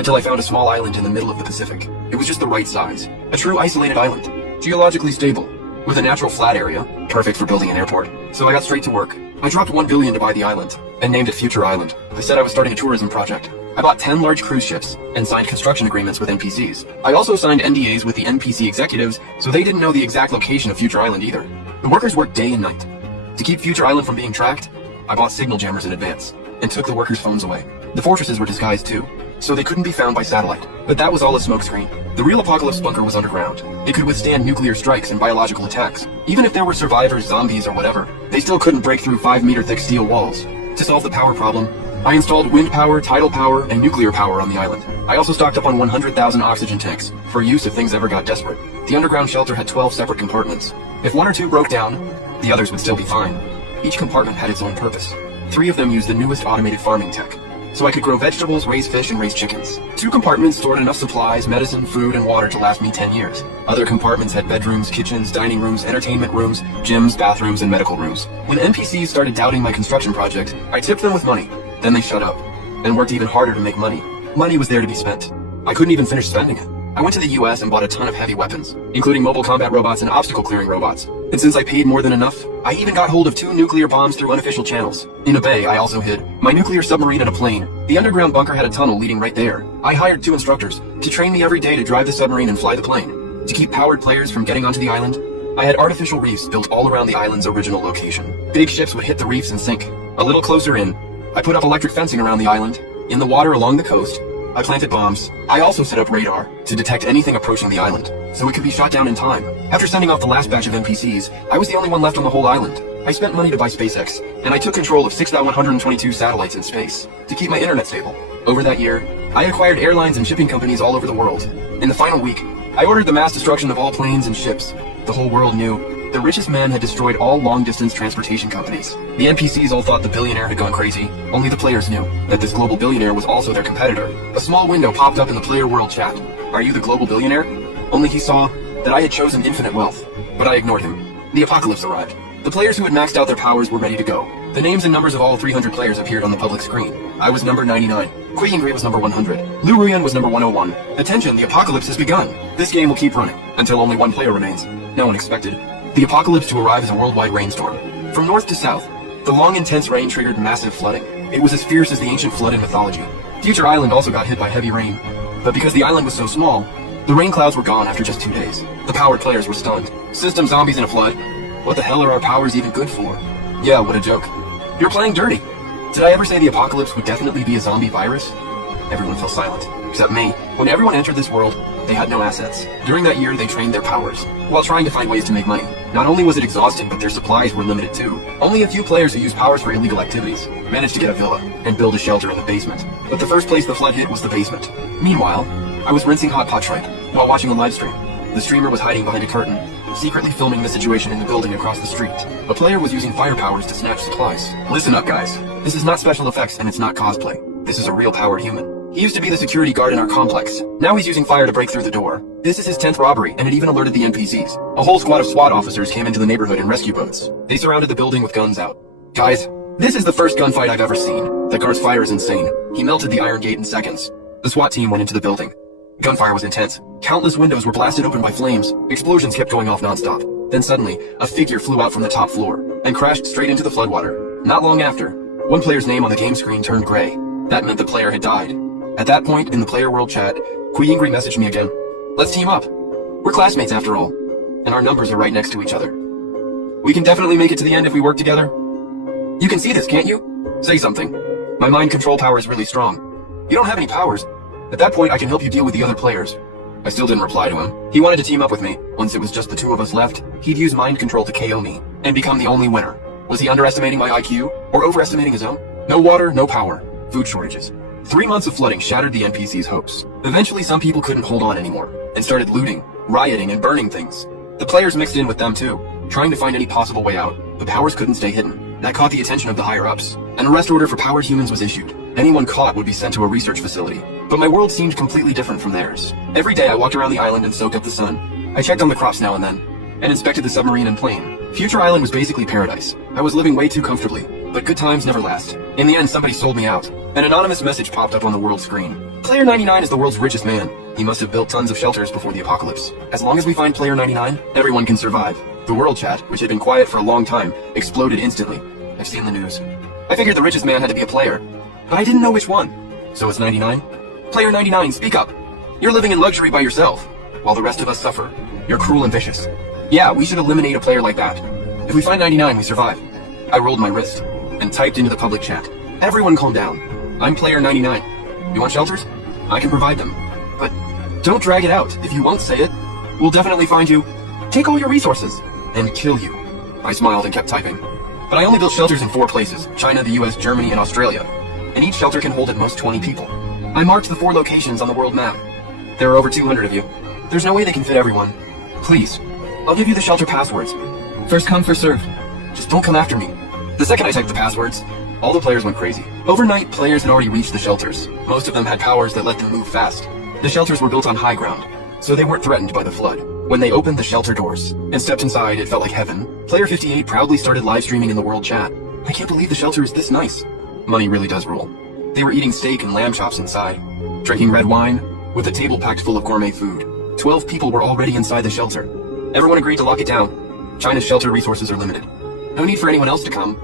until I found a small island in the middle of the Pacific. It was just the right size. A true isolated island. Geologically stable, with a natural flat area, perfect for building an airport. So I got straight to work. I dropped $1 billion to buy the island, and named it Future Island. I said I was starting a tourism project. I bought 10 large cruise ships, and signed construction agreements with NPCs. I also signed NDAs with the NPC executives, so they didn't know the exact location of Future Island either. The workers worked day and night. To keep Future Island from being tracked, I bought signal jammers in advance, and took the workers' phones away. The fortresses were disguised too, so they couldn't be found by satellite. But that was all a smokescreen. The real apocalypse bunker was underground. It could withstand nuclear strikes and biological attacks. Even if there were survivors, zombies, or whatever, they still couldn't break through 5-meter thick steel walls. To solve the power problem, I installed wind power, tidal power, and nuclear power on the island. I also stocked up on 100,000 oxygen tanks, for use if things ever got desperate. The underground shelter had 12 separate compartments. If one or two broke down, the others would still be fine. Each compartment had its own purpose. 3 of them used the newest automated farming tech, so I could grow vegetables, raise fish, and raise chickens. 2 compartments stored enough supplies, medicine, food, and water to last me 10 years. Other compartments had bedrooms, kitchens, dining rooms, entertainment rooms, gyms, bathrooms, and medical rooms. When NPCs started doubting my construction project, I tipped them with money. Then they shut up, and worked even harder to make money. Money was there to be spent. I couldn't even finish spending it. I went to the US and bought a ton of heavy weapons, including mobile combat robots and obstacle clearing robots. And since I paid more than enough, I even got hold of 2 nuclear bombs through unofficial channels. In a bay, I also hid my nuclear submarine and a plane. The underground bunker had a tunnel leading right there. I hired 2 instructors to train me every day to drive the submarine and fly the plane. To keep powered players from getting onto the island, I had artificial reefs built all around the island's original location. Big ships would hit the reefs and sink. A little closer in, I put up electric fencing around the island. In the water along the coast, I planted bombs. I also set up radar to detect anything approaching the island, so it could be shot down in time. After sending off the last batch of NPCs, I was the only one left on the whole island. I spent money to buy SpaceX, and I took control of 6,122 satellites in space to keep my internet stable. Over that year, I acquired airlines and shipping companies all over the world. In the final week, I ordered the mass destruction of all planes and ships. The whole world knew the richest man had destroyed all long-distance transportation companies. The NPCs all thought the billionaire had gone crazy. Only the players knew that this global billionaire was also their competitor. A small window popped up in the player world chat. Are you the global billionaire? Only he saw that I had chosen infinite wealth, but I ignored him. The apocalypse arrived. The players who had maxed out their powers were ready to go. The names and numbers of all 300 players appeared on the public screen. I was number 99. Kuiyingri was number 100. Lu Ruyan was number 101. Attention, the apocalypse has begun. This game will keep running until only one player remains. No one expected the apocalypse to arrive as a worldwide rainstorm. From north to south, the long intense rain triggered massive flooding. It was as fierce as the ancient flood in mythology. Future Island also got hit by heavy rain, but because the island was so small, the rain clouds were gone after just 2 days. The powered players were stunned. System zombies in a flood? What the hell are our powers even good for? Yeah, what a joke. You're playing dirty. Did I ever say the apocalypse would definitely be a zombie virus? Everyone fell silent, except me. When everyone entered this world, they had no assets. During that year, they trained their powers, while trying to find ways to make money. Not only was it exhausting, but their supplies were limited too. Only a few players who used powers for illegal activities managed to get a villa and build a shelter in the basement. But the first place the flood hit was the basement. Meanwhile, I was rinsing hot pot tripe while watching a live stream. The streamer was hiding behind a curtain, secretly filming the situation in the building across the street. A player was using fire powers to snatch supplies. Listen up, guys. This is not special effects and it's not cosplay. This is a real powered human. He used to be the security guard in our complex. Now he's using fire to break through the door. This is his 10th robbery, and it even alerted the NPCs. A whole squad of SWAT officers came into the neighborhood in rescue boats. They surrounded the building with guns out. Guys, this is the first gunfight I've ever seen. The guard's fire is insane. He melted the iron gate in seconds. The SWAT team went into the building. Gunfire was intense. Countless windows were blasted open by flames. Explosions kept going off nonstop. Then suddenly, a figure flew out from the top floor and crashed straight into the floodwater. Not long after, one player's name on the game screen turned gray. That meant the player had died. At that point, in the player world chat, Kuiyingri messaged me again. Let's team up. We're classmates after all, and our numbers are right next to each other. We can definitely make it to the end if we work together. You can see this, can't you? Say something. My mind control power is really strong. You don't have any powers. At that point, I can help you deal with the other players. I still didn't reply to him. He wanted to team up with me. Once it was just the 2 of us left, he'd use mind control to KO me and become the only winner. Was he underestimating my IQ or overestimating his own? No water, no power. Food shortages. 3 months of flooding shattered the NPC's hopes. Eventually, some people couldn't hold on anymore and started looting, rioting, and burning things. The players mixed in with them too, trying to find any possible way out. The powers couldn't stay hidden. That caught the attention of the higher-ups. An arrest order for powered humans was issued. Anyone caught would be sent to a research facility. But my world seemed completely different from theirs. Every day I walked around the island and soaked up the sun. I checked on the crops now and then, and inspected the submarine and plane. Future Island was basically paradise. I was living way too comfortably. But good times never last. In the end, somebody sold me out. An anonymous message popped up on the world screen. Player 99 is the world's richest man. He must have built tons of shelters before the apocalypse. As long as we find Player 99, everyone can survive. The world chat, which had been quiet for a long time, exploded instantly. I've seen the news. I figured the richest man had to be a player, but I didn't know which one. So it's 99? Player 99, speak up. You're living in luxury by yourself, while the rest of us suffer. You're cruel and vicious. Yeah, we should eliminate a player like that. If we find 99, we survive. I rolled my wrist and typed into the public chat. Everyone calm down. I'm Player 99. You want shelters? I can provide them. But don't drag it out. If you won't say it, we'll definitely find you, take all your resources, and kill you. I smiled and kept typing. But I only built shelters in 4 places: China, the US, Germany, and Australia. And each shelter can hold at most 20 people. I marked the 4 locations on the world map. There are over 200 of you. There's no way they can fit everyone. Please, I'll give you the shelter passwords. First come, first served. Just don't come after me. The second I typed the passwords, all the players went crazy. Overnight, players had already reached the shelters. Most of them had powers that let them move fast. The shelters were built on high ground, so they weren't threatened by the flood. When they opened the shelter doors and stepped inside, it felt like heaven. Player 58 proudly started live streaming in the world chat. I can't believe the shelter is this nice. Money really does rule. They were eating steak and lamb chops inside, drinking red wine, with a table packed full of gourmet food. 12 people were already inside the shelter. Everyone agreed to lock it down. China's shelter resources are limited. No need for anyone else to come.